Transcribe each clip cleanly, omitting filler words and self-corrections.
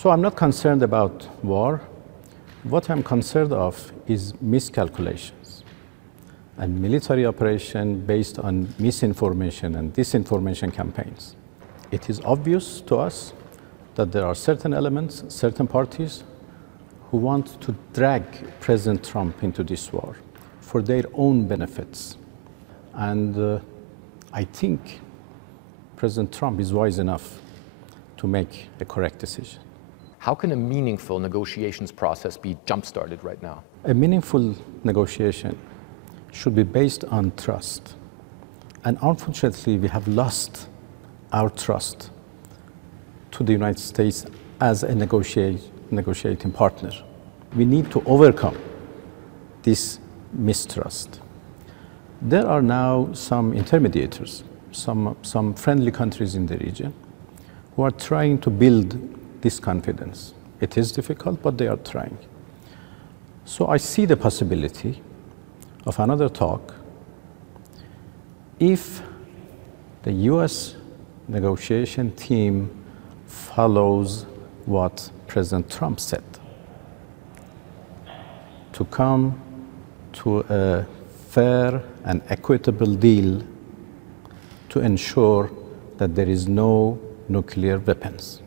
So I'm not concerned about war. What I'm concerned of is miscalculations and military operation based on misinformation and disinformation campaigns. It is obvious to us that there are certain elements, certain parties who want to drag President Trump into this war for their own benefits. And I think President Trump is wise enough to make a correct decision. How can a meaningful negotiations process be jump-started right now? A meaningful negotiation should be based on trust. And unfortunately, we have lost our trust to the United States as a negotiating partner. We need to overcome this mistrust. There are now some intermediators, some friendly countries in the region who are trying to build this confidence. It is difficult, but they are trying. So I see the possibility of another talk if the US negotiation team follows what President Trump said, to come to a fair and equitable deal to ensure that there is no nuclear weapons.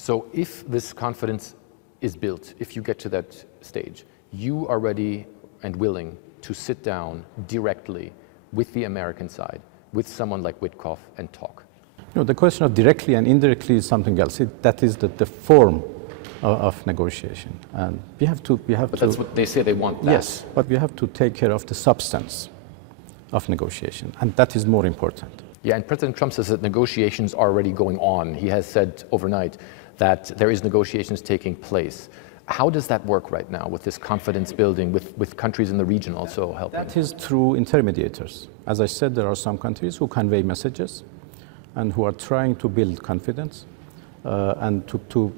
So if this confidence is built, if you get to that stage, you are ready and willing to sit down directly with the American side, with someone like Witkoff, and talk? No, the question of directly and indirectly is something else. That is the form of negotiation. And we have to. But that's what they say they want. That. Yes, but we have to take care of the substance of negotiation, and that is more important. Yeah, and President Trump says that negotiations are already going on. He has said overnight that there is negotiations taking place. How does that work right now with this confidence building, with countries in the region also helping? That is through intermediators. As I said, there are some countries who convey messages and who are trying to build confidence and to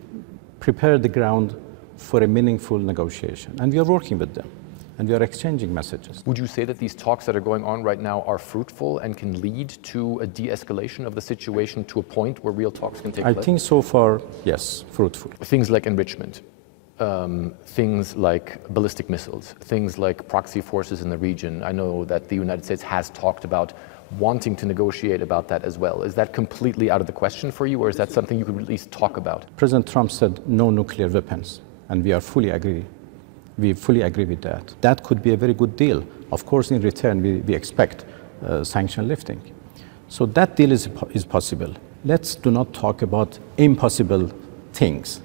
prepare the ground for a meaningful negotiation. And we are working with them, and we are exchanging messages. Would you say that these talks that are going on right now are fruitful and can lead to a de-escalation of the situation to a point where real talks can take place? I think so far, yes, fruitful. Things like enrichment, things like ballistic missiles, things like proxy forces in the region. I know that the United States has talked about wanting to negotiate about that as well. Is that completely out of the question for you, or is that something you could at least talk about? President Trump said no nuclear weapons, and we fully agree with that. That could be a very good deal. Of course, in return, we expect sanction lifting. So that deal is possible. Let's do not talk about impossible things.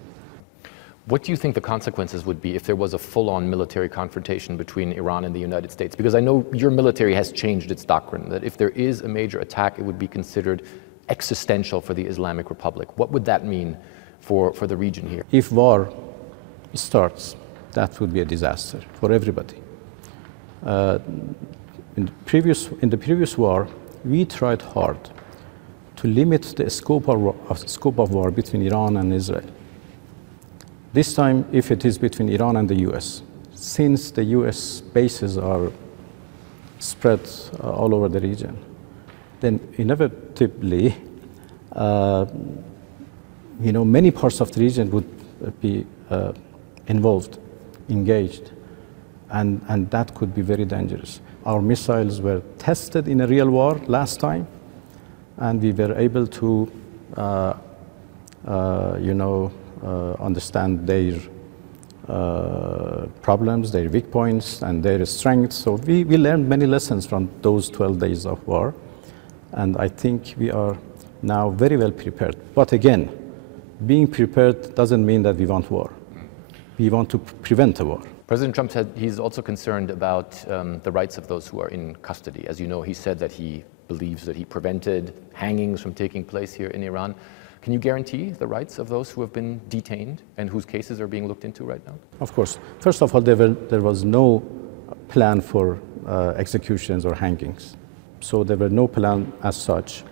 What do you think the consequences would be if there was a full-on military confrontation between Iran and the United States? Because I know your military has changed its doctrine, that if there is a major attack, it would be considered existential for the Islamic Republic. What would that mean for the region here? If war starts, that would be a disaster for everybody. In the previous war, we tried hard to limit the scope of war between Iran and Israel. This time, if it is between Iran and the US, since the US bases are spread all over the region, then inevitably, many parts of the region would be involved, engaged, and that could be very dangerous. Our missiles were tested in a real war last time, and we were able to, understand their problems, their weak points, and their strengths. So we learned many lessons from those 12 days of war, and I think we are now very well prepared. But again, being prepared doesn't mean that we want war. We want to prevent a war. President Trump said he's also concerned about the rights of those who are in custody. As you know, he said that he believes that he prevented hangings from taking place here in Iran. Can you guarantee the rights of those who have been detained and whose cases are being looked into right now? Of course. First of all, there was no plan for executions or hangings. So there were no plan as such.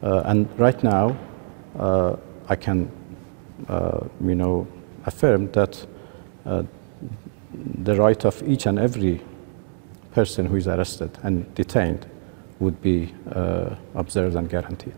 And right now, I can, affirm that the right of each and every person who is arrested and detained would be observed and guaranteed.